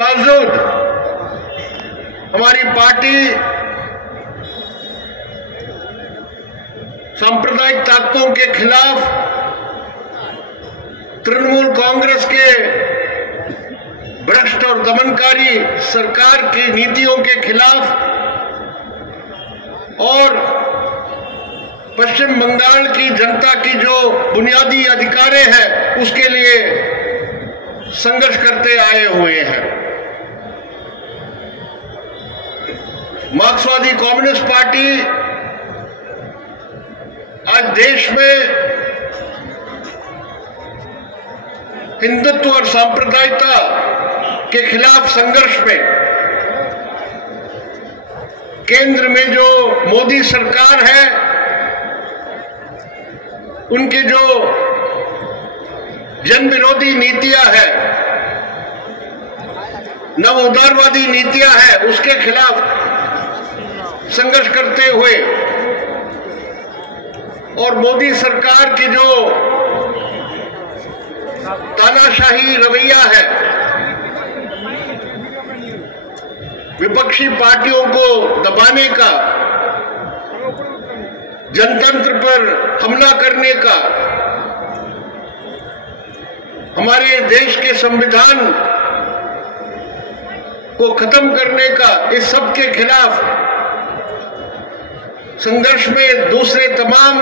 बावजूद हमारी पार्टी सांप्रदायिक ताकतों के खिलाफ, तृणमूल कांग्रेस के भ्रष्ट और दमनकारी सरकार की नीतियों के खिलाफ और पश्चिम बंगाल की जनता की जो बुनियादी अधिकार हैं उसके लिए संघर्ष करते आए हुए हैं। मार्क्सवादी कम्युनिस्ट पार्टी आज देश में हिंदुत्व और सांप्रदायिकता के खिलाफ संघर्ष में केंद्र में जो मोदी सरकार है उनकी जो जन विरोधी नीतियां हैं, नव उदारवादी नीतियां हैं, उसके खिलाफ संघर्ष करते हुए और मोदी सरकार की जो तानाशाही रवैया है, विपक्षी पार्टियों को दबाने का, जनतंत्र पर हमला करने का, हमारे देश के संविधान को खत्म करने का, इस सब के खिलाफ संघर्ष में दूसरे तमाम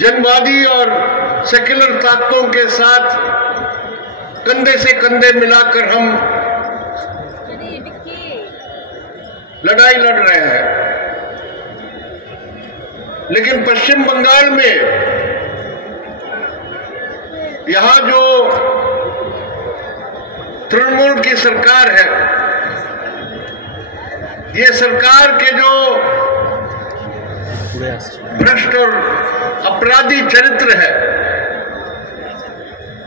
जनवादी और सेक्युलर ताकतों के साथ कंधे से कंधे मिलाकर हम लड़ाई लड़ रहे हैं। लेकिन पश्चिम बंगाल में यहां जो तृणमूल की सरकार है, ये सरकार के जो भ्रष्ट और अपराधी चरित्र है,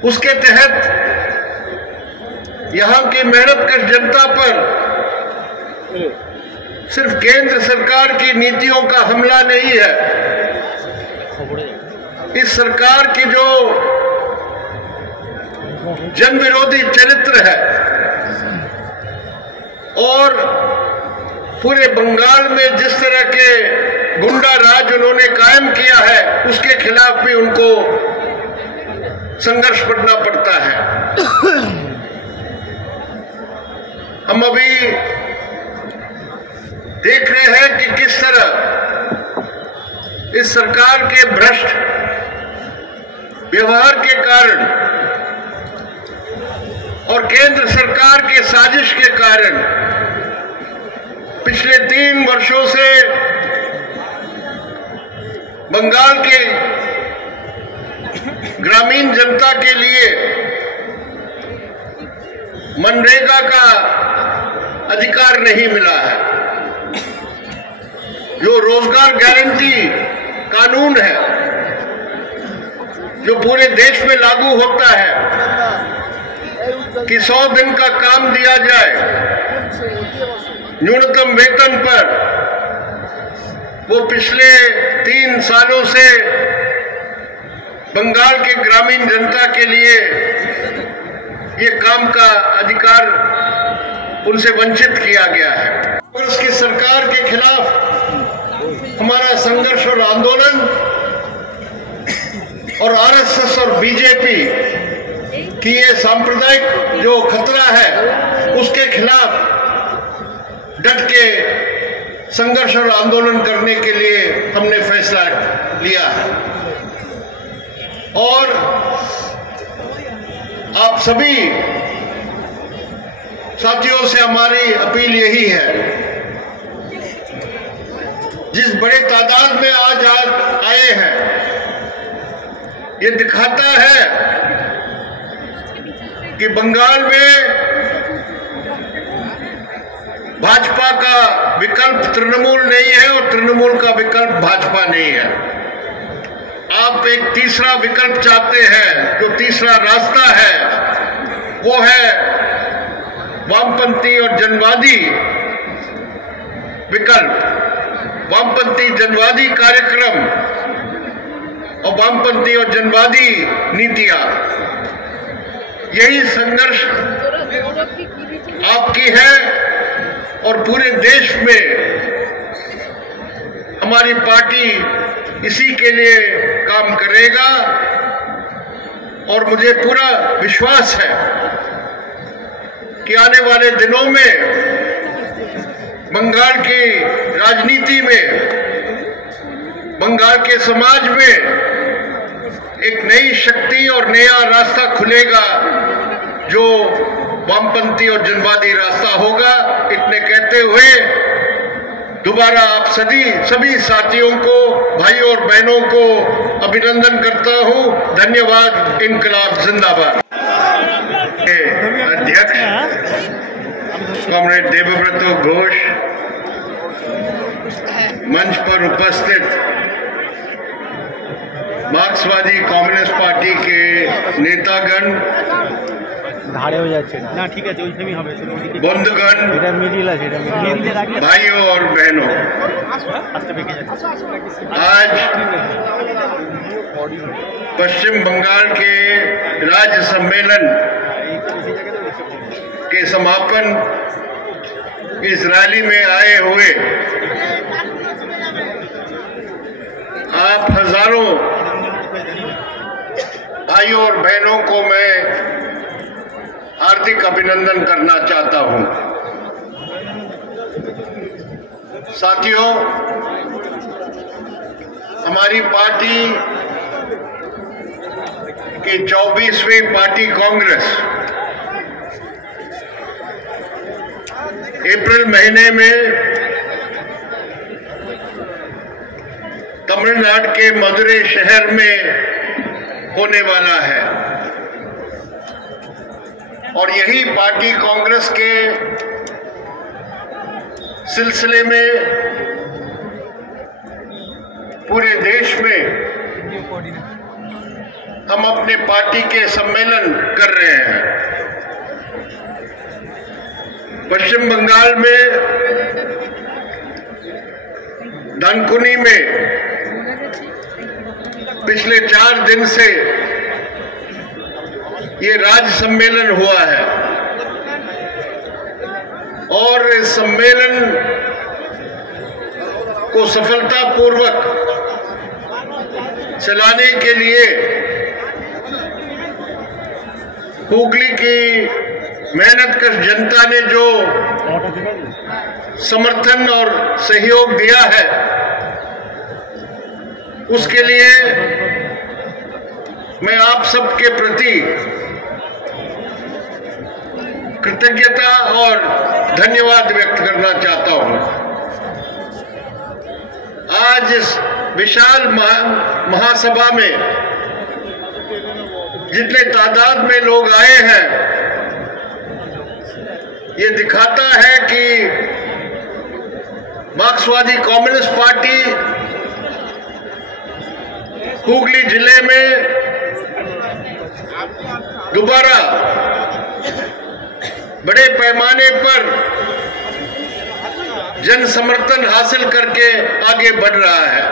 उसके तहत यहां की मेहनतकश जनता पर सिर्फ केंद्र सरकार की नीतियों का हमला नहीं है, इस सरकार की जो जन विरोधी चरित्र है और पूरे बंगाल में जिस तरह के गुंडा राज उन्होंने कायम किया है, उसके खिलाफ भी उनको संघर्ष करना पड़ता है। हम अभी देख रहे हैं कि किस तरह इस सरकार के भ्रष्ट व्यवहार के कारण और केंद्र सरकार के साजिश के कारण पिछले 3 वर्षों से बंगाल के ग्रामीण जनता के लिए मनरेगा का अधिकार नहीं मिला है। जो रोजगार गारंटी कानून है जो पूरे देश में लागू होता है कि 100 दिन का काम दिया जाए न्यूनतम वेतन पर, वो पिछले 3 सालों से बंगाल के ग्रामीण जनता के लिए ये काम का अधिकार उनसे वंचित किया गया है। और उसकी सरकार के खिलाफ हमारा संघर्ष और आंदोलन और आरएसएस और बीजेपी की ये सांप्रदायिक जो खतरा है उसके खिलाफ डट के संघर्ष और आंदोलन करने के लिए हमने फैसला लिया है। और आप सभी साथियों से हमारी अपील यही है, जिस बड़े तादाद में आज आए हैं, ये दिखाता है कि बंगाल में भाजपा का विकल्प तृणमूल नहीं है और तृणमूल का विकल्प भाजपा नहीं है। आप एक तीसरा विकल्प चाहते हैं, जो तीसरा रास्ता है वो है वामपंथी और जनवादी विकल्प, वामपंथी जनवादी कार्यक्रम और वामपंथी और जनवादी नीतियां। यही संघर्ष पूरे देश में हमारी पार्टी इसी के लिए काम करेगा और मुझे पूरा विश्वास है कि आने वाले दिनों में बंगाल की राजनीति में, बंगाल के समाज में एक नई शक्ति और नया रास्ता खुलेगा जो वामपंथी और जनवादी रास्ता होगा। इतने कहते हुए दोबारा आप सभी साथियों को, भाइयों और बहनों को अभिनंदन करता हूं। धन्यवाद। इनकलाब जिंदाबाद। अध्यक्ष कॉमरेड देवव्रत घोष, मंच पर उपस्थित मार्क्सवादी कम्युनिस्ट पार्टी के नेतागण, बंधुगण, भाइयों और बहनों, आज पश्चिम बंगाल के राज्य सम्मेलन के समापन इस रैली में आए हुए आप हजारों भाइयों और बहनों को मैं हार्दिक अभिनंदन करना चाहता हूं। साथियों, हमारी पार्टी की 24वीं पार्टी कांग्रेस अप्रैल महीने में तमिलनाडु के मदुरै शहर में होने वाला है और यही पार्टी कांग्रेस के सिलसिले में पूरे देश में हम अपने पार्टी के सम्मेलन कर रहे हैं। पश्चिम बंगाल में दानकुनी में पिछले 4 दिन से ये राज्य सम्मेलन हुआ है और इस सम्मेलन को सफलतापूर्वक चलाने के लिए हुगली की मेहनतकश जनता ने जो समर्थन और सहयोग दिया है, उसके लिए मैं आप सबके प्रति कृतज्ञता और धन्यवाद व्यक्त करना चाहता हूं। आज इस विशाल महासभा में जितने तादाद में लोग आए हैं, ये दिखाता है कि मार्क्सवादी कम्युनिस्ट पार्टी हुगली जिले में दोबारा बड़े पैमाने पर जन समर्थन हासिल करके आगे बढ़ रहा है।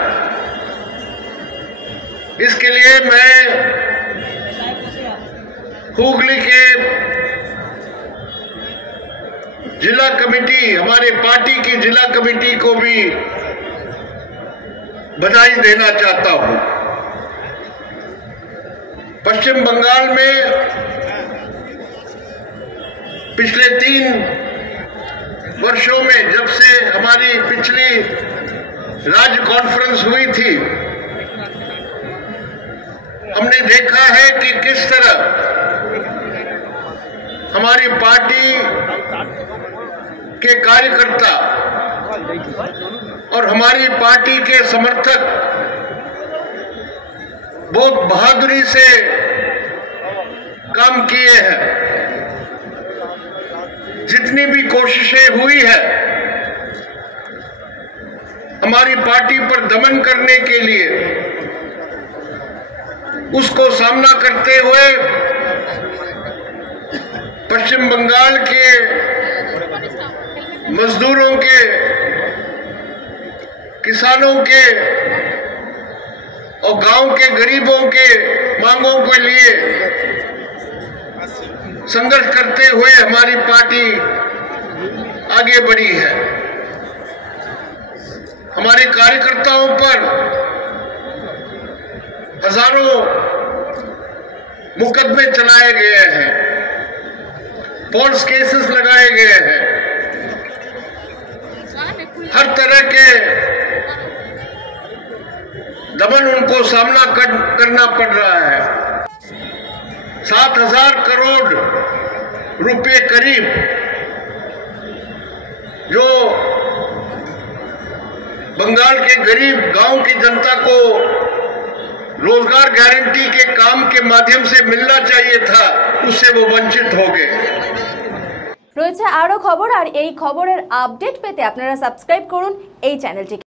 इसके लिए मैं हुगली के जिला कमेटी, हमारे पार्टी की जिला कमेटी को भी बधाई देना चाहता हूं। पश्चिम बंगाल में पिछले 3 वर्षों में, जब से हमारी पिछली राज्य कॉन्फ्रेंस हुई थी, हमने देखा है कि किस तरह हमारी पार्टी के कार्यकर्ता और हमारी पार्टी के समर्थक बहुत बहादुरी से काम किए हैं। जितनी भी कोशिशें हुई है हमारी पार्टी पर दमन करने के लिए, उसको सामना करते हुए पश्चिम बंगाल के मजदूरों के, किसानों के और गांव के गरीबों के मांगों के लिए संघर्ष करते हुए हमारी पार्टी आगे बढ़ी है। हमारे कार्यकर्ताओं पर हजारों मुकदमे चलाए गए हैं, फॉल्स केसेस लगाए गए हैं, हर तरह के दमन उनको सामना करना पड़ रहा है। 7,000 करोड़ रुपए करीब जो बंगाल के गरीब गांव की जनता को रोजगार गारंटी के काम के माध्यम से मिलना चाहिए था, उससे वो वंचित हो गए। রয়েছে আরো খবর, আর এই খবরের আপডেট পেতে আপনারা সাবস্ক্রাইব করুন এই চ্যানেলটিকে।